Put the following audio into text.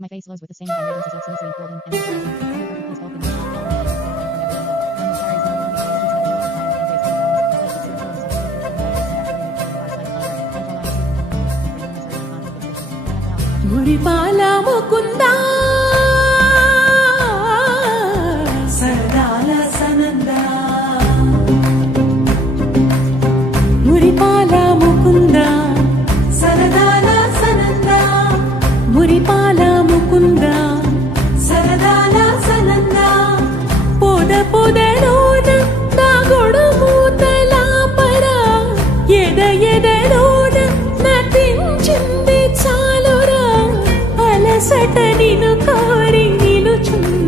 My face glows with the same radiance as of sinister golden and rising. Every perfect is open. When the carries no looking at the never time and grace the balance. Like the circle of self మురిపాల ముకుంద సరదాల సనంద మురిపాల ముకుంద సరదాల సనంద మురిపాల ముకుంద సరదాల సనంద పొద పొదలోన నాగొడు మూతల పర ఎద ఎదలోన నటించింది చాలురా అలసట నిన్ను కోరి నిలుచుంది